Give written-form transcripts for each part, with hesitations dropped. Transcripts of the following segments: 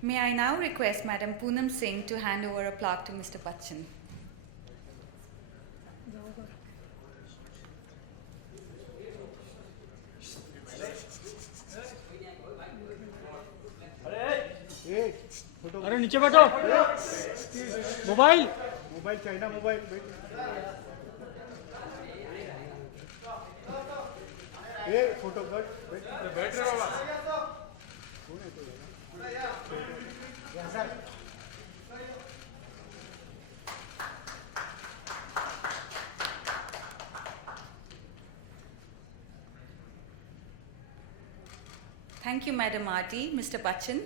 May I now request Madam Poonam Singh to hand over a plaque to Mr. Bachchan. अरे नीचे बैठो mobile चाहिए ना mobile photo बैठ रहे बाबा Thank you, Madam Aarti. Mr. Bachchan.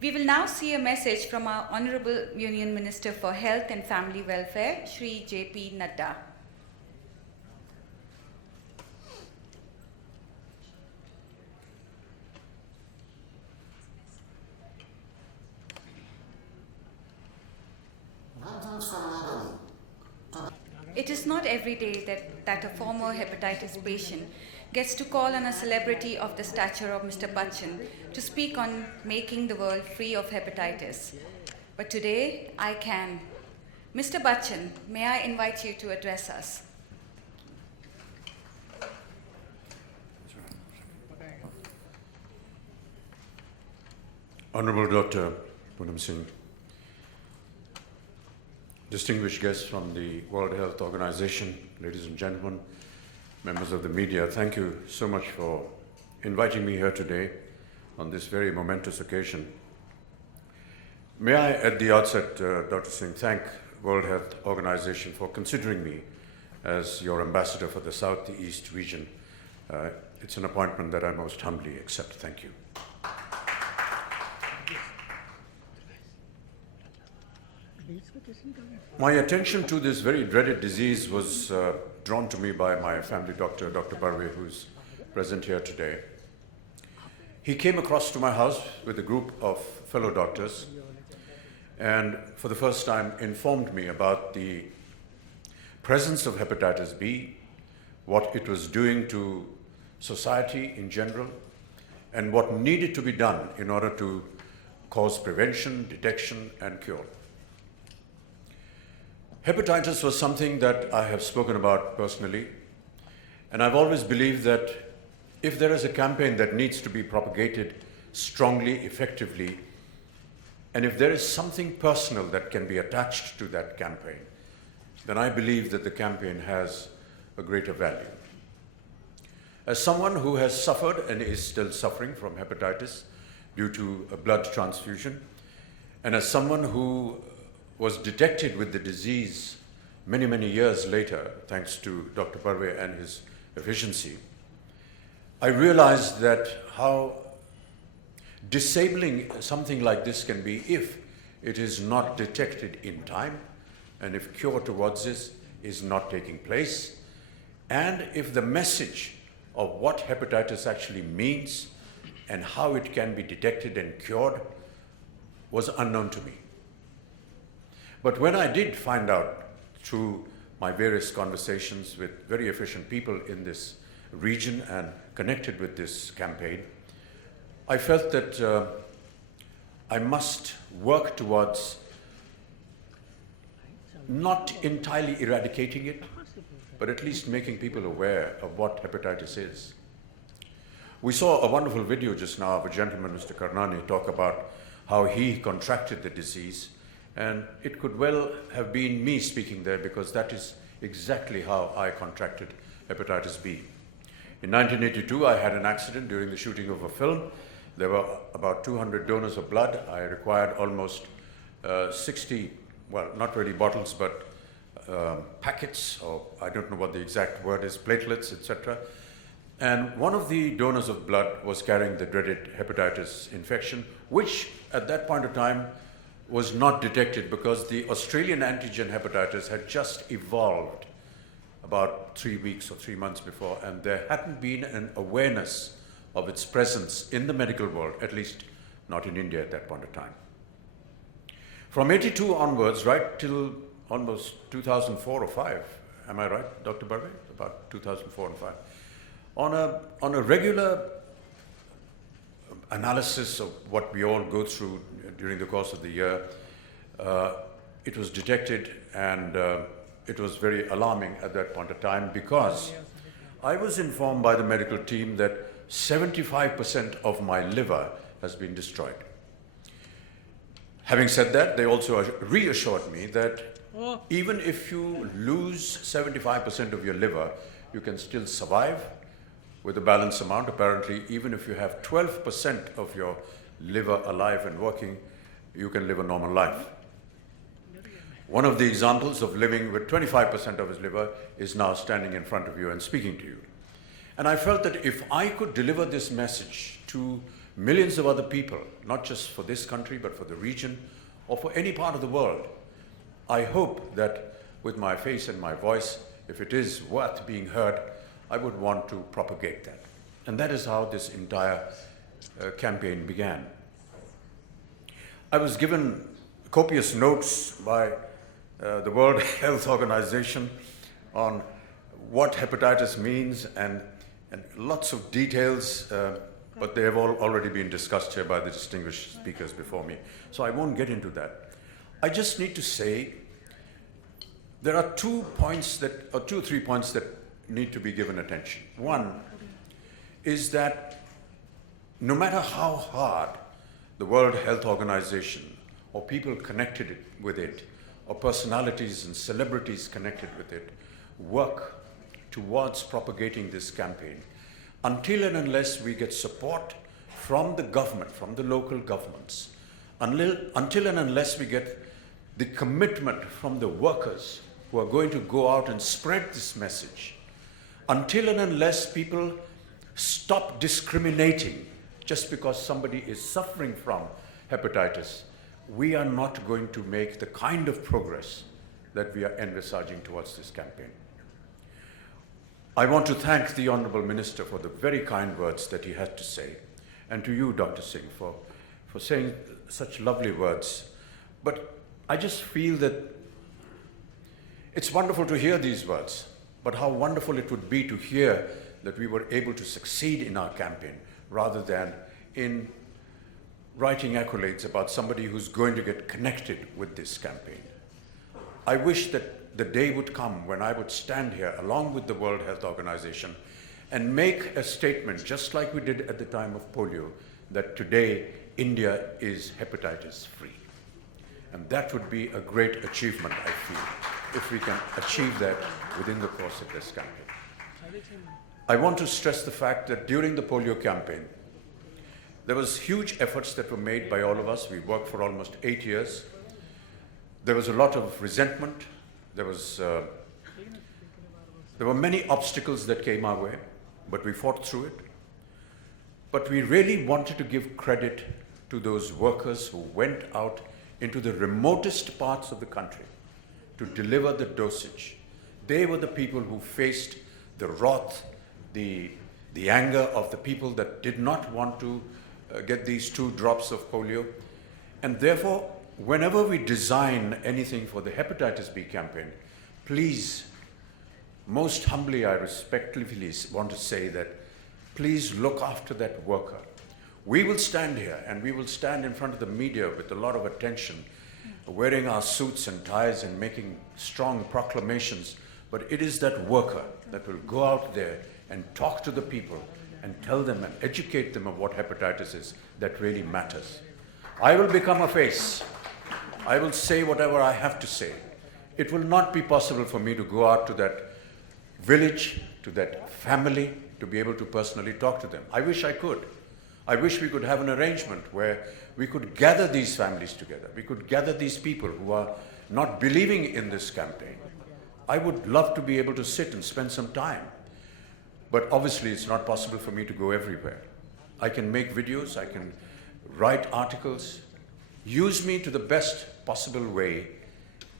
We will now see a message from our Honorable Union Minister for Health and Family Welfare, Shri J.P. Nadda. It is not every day that a former hepatitis patient gets to call on a celebrity of the stature of Mr. Bachchan to speak on making the world free of hepatitis. But today, I can. Mr. Bachchan, may I invite you to address us? Honorable Dr. Poonam Singh, distinguished guests from the World Health Organization, ladies and gentlemen, members of the media, thank you so much for inviting me here today on this very momentous occasion. May I, at the outset, Dr. Singh, thank World Health Organization for considering me as your ambassador for the Southeast region. It's an appointment that I most humbly accept. Thank you. My attention to this very dreaded disease was drawn to me by my family doctor, Dr. Barve, who's present here today. He came across to my house with a group of fellow doctors and for the first time informed me about the presence of hepatitis B, what it was doing to society in general, and what needed to be done in order to cause prevention, detection, and cure. Hepatitis was something that I have spoken about personally, and I've always believed that if there is a campaign that needs to be propagated strongly, effectively, and if there is something personal that can be attached to that campaign, then I believe that the campaign has a greater value. As someone who has suffered and is still suffering from hepatitis due to a blood transfusion, and as someone who was detected with the disease many, many years later, thanks to Dr. Barve and his efficiency, I realized that how disabling something like this can be if it is not detected in time, and if cure towards this is not taking place, and if the message of what hepatitis actually means and how it can be detected and cured was unknown to me. But when I did find out through my various conversations with very efficient people in this region and connected with this campaign, I felt that I must work towards not entirely eradicating it, but at least making people aware of what hepatitis is. We saw a wonderful video just now of a gentleman, Mr. Karnani, talk about how he contracted the disease. And it could well have been me speaking there because that is exactly how I contracted hepatitis B. In 1982, I had an accident during the shooting of a film. There were about 200 donors of blood. I required almost 60, well, not really bottles, but packets, or I don't know what the exact word is, platelets, etc. And one of the donors of blood was carrying the dreaded hepatitis infection, which at that point of time was not detected because the Australian antigen hepatitis had just evolved about 3 weeks or 3 months before, and there hadn't been an awareness of its presence in the medical world, at least not in India at that point of time. From 82 onwards, right till almost 2004 or 5, am I right, Dr. Barve? About 2004 and 5. On a regular analysis of what we all go through during the course of the year, it was detected, and it was very alarming at that point of time, because I was informed by the medical team that 75% of my liver has been destroyed. Having said that, they also reassured me that even if you lose 75% of your liver, you can still survive with a balanced amount. Apparently, even if you have 12% of your liver alive and working, you can live a normal life. One of the examples of living with 25% of his liver is now standing in front of you and speaking to you. And I felt that if I could deliver this message to millions of other people, not just for this country, but for the region or for any part of the world, I hope that with my face and my voice, if it is worth being heard, I would want to propagate that. And that is how this entire campaign began. I was given copious notes by the World Health Organization on what hepatitis means, and lots of details, but they have all already been discussed here by the distinguished speakers before me. So I won't get into that. I just need to say there are 2 or 3 points that need to be given attention. One is that no matter how hard the World Health Organization or people connected with it, or personalities and celebrities connected with it, work towards propagating this campaign, until and unless we get support from the government, from the local governments, until and unless we get the commitment from the workers who are going to go out and spread this message, until and unless people stop discriminating just because somebody is suffering from hepatitis, we are not going to make the kind of progress that we are envisaging towards this campaign. I want to thank the Honorable Minister for the very kind words that he had to say, and to you, Dr. Singh, for saying such lovely words. But I just feel that it's wonderful to hear these words, but how wonderful it would be to hear that we were able to succeed in our campaign, rather than in writing accolades about somebody who's going to get connected with this campaign. I wish that the day would come when I would stand here along with the World Health Organization and make a statement, just like we did at the time of polio, that today India is hepatitis free. And that would be a great achievement, I feel, if we can achieve that within the course of this campaign. I want to stress the fact that during the polio campaign, there was huge efforts that were made by all of us. We worked for almost 8 years. There was a lot of resentment. There were many obstacles that came our way, but we fought through it. But we really wanted to give credit to those workers who went out into the remotest parts of the country to deliver the dosage. They were the people who faced the wrath, the anger of the people that did not want to get these 2 drops of polio. And therefore, whenever we design anything for the hepatitis B campaign, please, most humbly, I respectfully want to say that please look after that worker. We will stand here and we will stand in front of the media with a lot of attention, wearing our suits and ties and making strong proclamations, but it is that worker that will go out there and talk to the people and tell them and educate them of what hepatitis is that really matters. I will become a face. I will say whatever I have to say. It will not be possible for me to go out to that village, to that family, to be able to personally talk to them. I wish I could. I wish we could have an arrangement where we could gather these families together. We could gather these people who are not believing in this campaign. I would love to be able to sit and spend some time. But obviously, it's not possible for me to go everywhere. I can make videos, I can write articles. Use me to the best possible way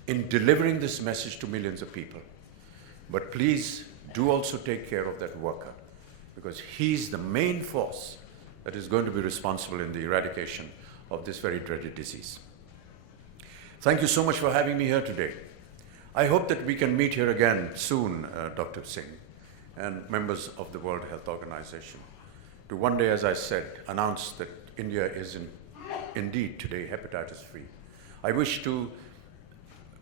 in delivering this message to millions of people. But please do also take care of that worker, because he's the main force that is going to be responsible in the eradication of this very dreaded disease. Thank you so much for having me here today. I hope that we can meet here again soon, Dr. Singh, and members of the World Health Organization. to one day, as I said, announce that India is indeed today hepatitis free. I wish to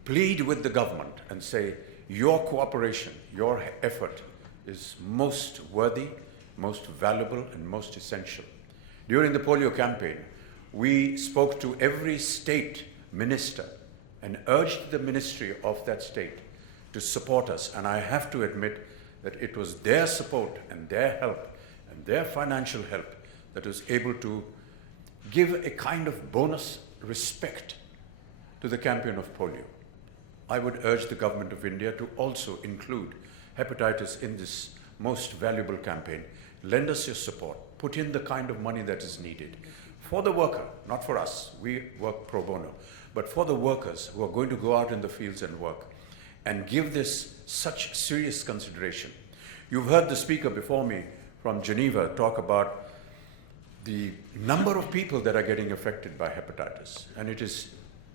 plead with the government and say your cooperation, your effort is most worthy, most valuable, and most essential. During the polio campaign, we spoke to every state minister and urged the ministry of that state to support us. And I have to admit that it was their support and their help and their financial help that was able to give a kind of bonus respect to the campaign of polio. I would urge the government of India to also include hepatitis in this most valuable campaign. Lend us your support. Put in the kind of money that is needed for the worker, not for us. We work pro bono, but for the workers who are going to go out in the fields and work, and give this such serious consideration. You've heard the speaker before me from Geneva talk about the number of people that are getting affected by hepatitis, and it is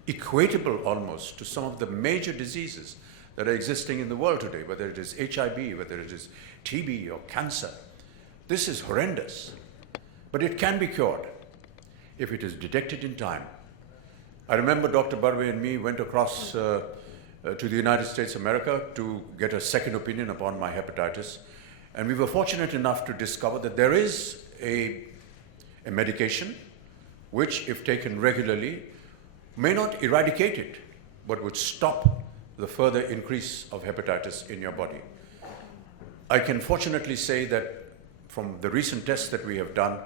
equatable almost to some of the major diseases that are existing in the world today, whether it is HIV, whether it is TB or cancer. This is horrendous, but it can be cured if it is detected in time. I remember Dr. Barve and me went across to the United States of America to get a second opinion upon my hepatitis, and we were fortunate enough to discover that there is a medication which, if taken regularly, may not eradicate it, but would stop the further increase of hepatitis in your body. I can fortunately say that from the recent tests that we have done,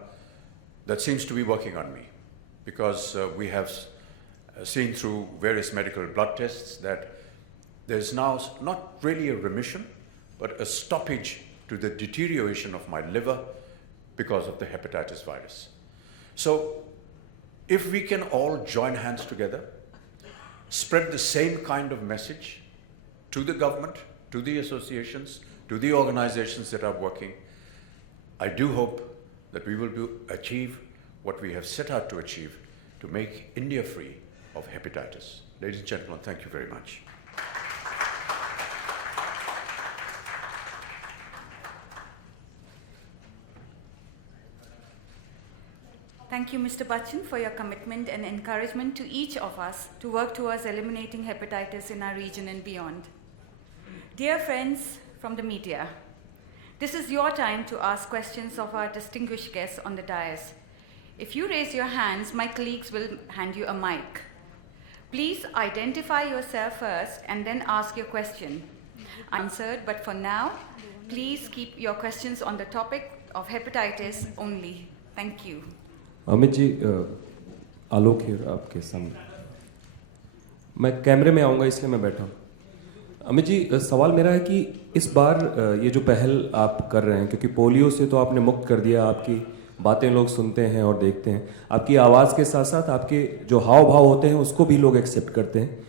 that seems to be working on me, because we have seen through various medical blood tests that there's now not really a remission, but a stoppage to the deterioration of my liver because of the hepatitis virus. So if we can all join hands together, spread the same kind of message to the government, to the associations, to the organizations that are working, I do hope that we will achieve what we have set out to achieve, to make India free of hepatitis. Ladies and gentlemen, thank you very much. Thank you, Mr. Bachchan, for your commitment and encouragement to each of us to work towards eliminating hepatitis in our region and beyond. Dear friends from the media, this is your time to ask questions of our distinguished guests on the dais. If you raise your hands, my colleagues will hand you a mic. Please identify yourself first and then ask your question. Answered, but for now, please keep your questions on the topic of hepatitis only. Thank you. Amit ji, Alok here आपके सामने। मैं कैमरे में आऊँगा इसलिए मैं बैठा हूँ। अमित जी, सवाल मेरा है कि इस बार ये जो पहल आप कर रहे हैं, क्योंकि पोलियो से तो आपने मुक्त कर दिया, आपकी बातें लोग सुनते हैं और देखते हैं, आपकी आवाज़ के साथ साथ आपके जो हाव भाव होते हैं उसको भी लोग एक्सेप्ट करते हैं।